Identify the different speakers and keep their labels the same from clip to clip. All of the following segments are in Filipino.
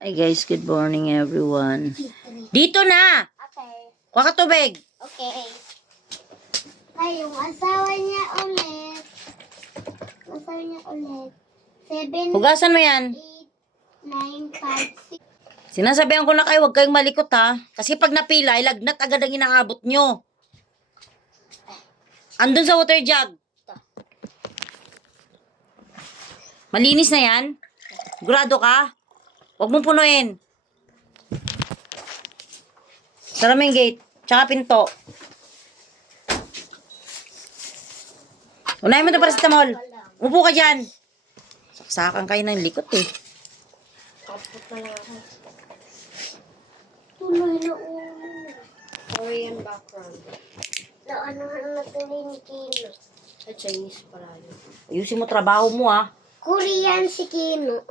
Speaker 1: Hi guys, good morning everyone. Dito na!
Speaker 2: Okay.
Speaker 1: Kuha ka tubig.
Speaker 2: Okay. Ay, yung asawa niya ulit. Seven,
Speaker 1: Hugasan mo yan.
Speaker 2: 8, 9, 5, 6.
Speaker 1: Sinasabihan ko na kayo, huwag kayong malikot ha. Kasi pag napila, ilagnat agad ang inaabot nyo. Andun sa water jug. Malinis na yan? Sigurado ka? Huwag mong punuin. Sara mo yung gate. Tsaka pinto. Unahin mo ito paracetamol. Upo ka dyan. Saksakan kayo ng likot eh.
Speaker 2: Kapot na lang ako. Tuloy na ulo. Korean background. Naanohan na tuloy ni Kino. Sa Chinese pala yun.
Speaker 1: Ayusin mo trabaho mo ha.
Speaker 2: Korean si Kino.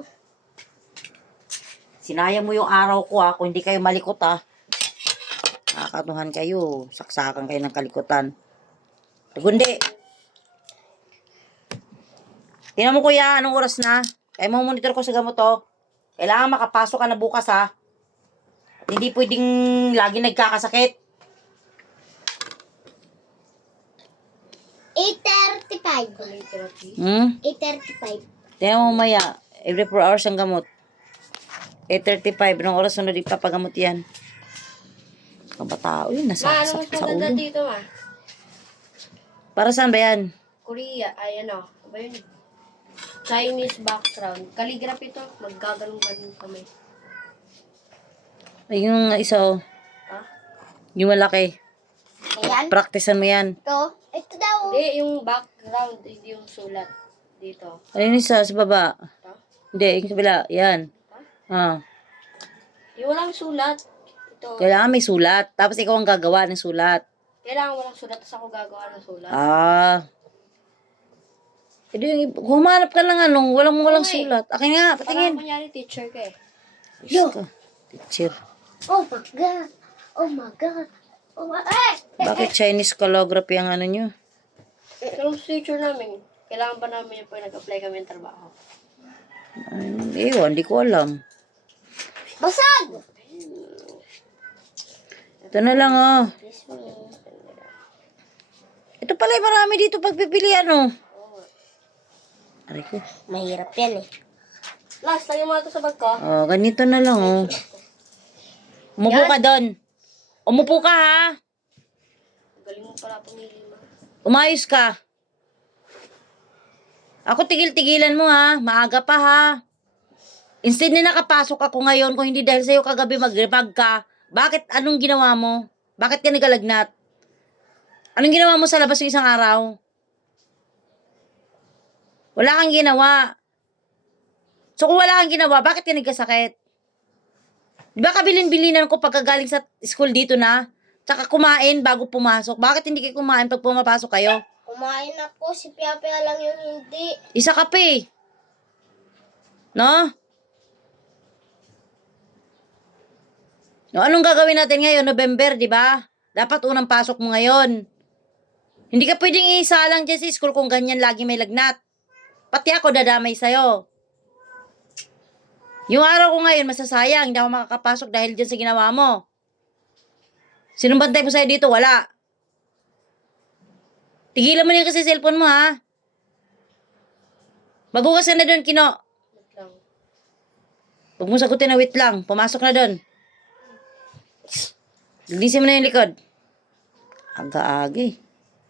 Speaker 1: Sinayang mo yung araw ko ha. Kung hindi kayo malikot ha. Nakakatuhan kayo. Saksakan kayo ng kalikutan. Tugundi. Tingnan mo kuya, anong oras na? Kaya mo monitor ko sa gamot to. Kailangan makapasok ka na bukas ha. At hindi pwedeng lagi nagkakasakit.
Speaker 2: 8:35. 8:35.
Speaker 1: Tingnan mo maya. Every 4 hours ang gamot. 8:35. Anong oras sunod ipapagamot yan? Kabatao yun.
Speaker 2: Ma, ano
Speaker 1: Nasasakit
Speaker 2: mas
Speaker 1: sa
Speaker 2: maganda
Speaker 1: ulo.
Speaker 2: dito, ma?
Speaker 1: Para saan ba yan?
Speaker 2: Korea, ay ano ba yun? Chinese background. Calligraphy to. Maggagalong-galong kami.
Speaker 1: Ay, yung isa oh.
Speaker 2: Ha?
Speaker 1: Yung malaki.
Speaker 2: Ayan?
Speaker 1: Praktisan mo yan.
Speaker 2: Ito? Ito daw. Hindi, yung background. Hindi yung sulat. Dito.
Speaker 1: Ayun isa sa baba.
Speaker 2: Ito?
Speaker 1: Hindi, yung sa kabila. Yan.
Speaker 2: Ha?
Speaker 1: Ah.
Speaker 2: Yung walang sulat. Ito.
Speaker 1: Kailangan may sulat. Tapos ikaw ang gagawa ng sulat.
Speaker 2: Kailangan walang sulat. Tapos ako gagawa ng sulat.
Speaker 1: Ah. Edi yung humanap ka ng anong walang
Speaker 2: Okay.
Speaker 1: sulat. Akin nga,
Speaker 2: Parang
Speaker 1: patingin.
Speaker 2: kunyari teacher ka eh.
Speaker 1: Diyos ka. Teacher.
Speaker 2: Oh my God. Oh my God. Oh my God.
Speaker 1: Bakit Chinese calligraphy ang ano nyo?
Speaker 2: Anong teacher namin? Kailangan ba namin yung pag nag-apply kami ng trabaho?
Speaker 1: Ewan, di ko alam.
Speaker 2: Basag!
Speaker 1: Ito na lang oh.
Speaker 2: This one.
Speaker 1: Ito pala marami dito pagpipilian oh. Aray ko.
Speaker 2: Mahirap yan eh. Last, lagyan mo ito sa bag ko.
Speaker 1: Oh, ganito na lang oh. Umupo ka doon. Umupo ka ha.
Speaker 2: Galing mo pala pumili mo.
Speaker 1: Umayos ka. Ako tigil-tigilan mo ha. Maaga pa ha. Instead na nakapasok ako ngayon, kung hindi dahil sa'yo kagabi mag-repag ka, bakit anong ginawa mo? Bakit ka nagalagnat? Anong ginawa mo sa labas yung isang araw? Wala kang ginawa. So kung wala kang ginawa, bakit ka nagkasakit? Di ba kabilin-bilinan ko pagkagaling sa school dito na? Tsaka kumain bago pumasok. Bakit hindi kayo kumain pag pumapasok kayo?
Speaker 2: Kumain ako, si Pia lang yung hindi.
Speaker 1: Isa ka pa eh. No? No, anong gagawin natin ngayon? November, di ba? Dapat unang pasok mo ngayon. Hindi ka pwedeng isalang dyan sa school kung ganyan lagi may lagnat. Pati ako dadamay sa'yo. Yung araw ko ngayon masasayang. Hindi ako makakapasok dahil dyan sa ginawa mo. Sinong bantay mo sa'yo dito? Wala. Tigilan mo na yung kasi cellphone mo ha. Maghugas ka na doon, Kino.
Speaker 2: Wait lang.
Speaker 1: Huwag mo sagutin na wait lang. Pumasok na doon. Linisin mo na yung likod. Aga-aga eh.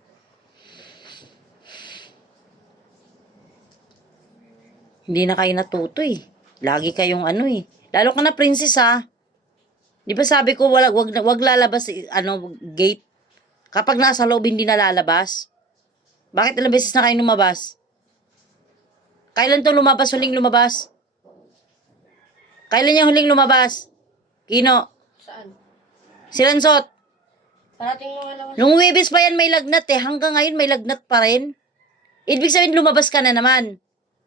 Speaker 1: Hindi na kayo natuto eh. Lagi kayong ano eh. Lalo ka na princess ha. Di ba sabi ko wag lalabas gate. Kapag nasa loob hindi na lalabas. Bakit ilang beses na kayo lumabas? Kailan to lumabas, huling lumabas? Kailan yung huling lumabas? Kino?
Speaker 2: Saan?
Speaker 1: Silansot.
Speaker 2: Parating mo nga lang.
Speaker 1: Nung Huwebes pa yan may lagnat eh. Hanggang ngayon may lagnat pa rin. Ibig sabihin lumabas ka na naman.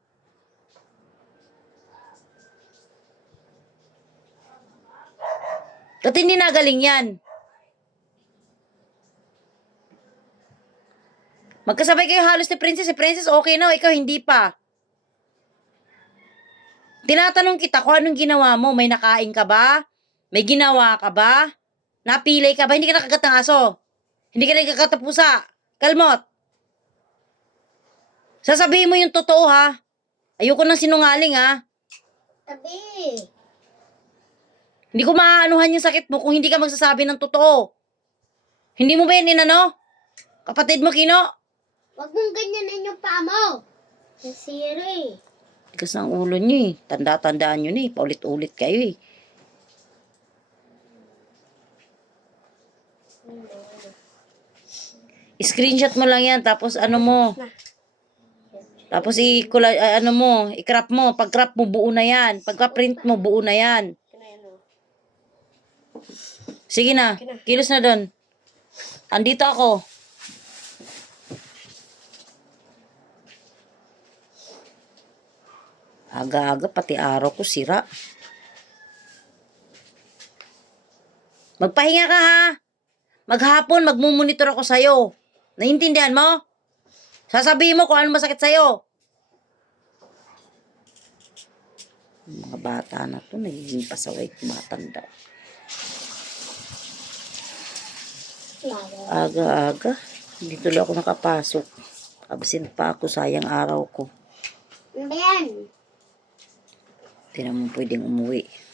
Speaker 1: At hindi nagaling yan. Magkasabay kayo halos ni Princess. Si Princess okay na, ikaw hindi pa. Tinatanong kita kung anong ginawa mo. May nakain ka ba? May ginawa ka ba? Napilay ka ba? Hindi ka nakagat ng aso. Hindi ka nakagat ng pusa. Kalmot. Sasabihin mo yung totoo, ha? Ayoko ng sinungaling, ha?
Speaker 2: Tabi.
Speaker 1: Hindi ko maaanuhan yung sakit mo kung hindi ka magsasabi ng totoo. Hindi mo ba yan inano? Kapatid mo, Kino?
Speaker 2: Huwag mong ganyanin yung paa mo. Nasira eh.
Speaker 1: Tigas ng ulo nyo, eh. Tanda-tandaan nyo na, eh. Paulit-ulit kayo, eh. Screenshot mo lang yan, tapos ano mo. Tapos ano mo, i-crop mo. Pag-crop mo, buo na yan. Pagka-print mo, buo na yan. Sige na, kilos na doon. Andito ako. Aga-aga, pati araw ko sira. Magpahinga ka, ha? Maghapon, magmumonitor ako sa'yo. Naiintindihan mo? Sasabihin mo kung ano masakit sa'yo. Mga bata na to, nagiging pasaway, matanda. Aga-aga. Hindi tuloy ako nakapasok. Absent pa ako, sayang araw ko.
Speaker 2: Ano ba yan?
Speaker 1: Hindi naman pwedeng umuwi.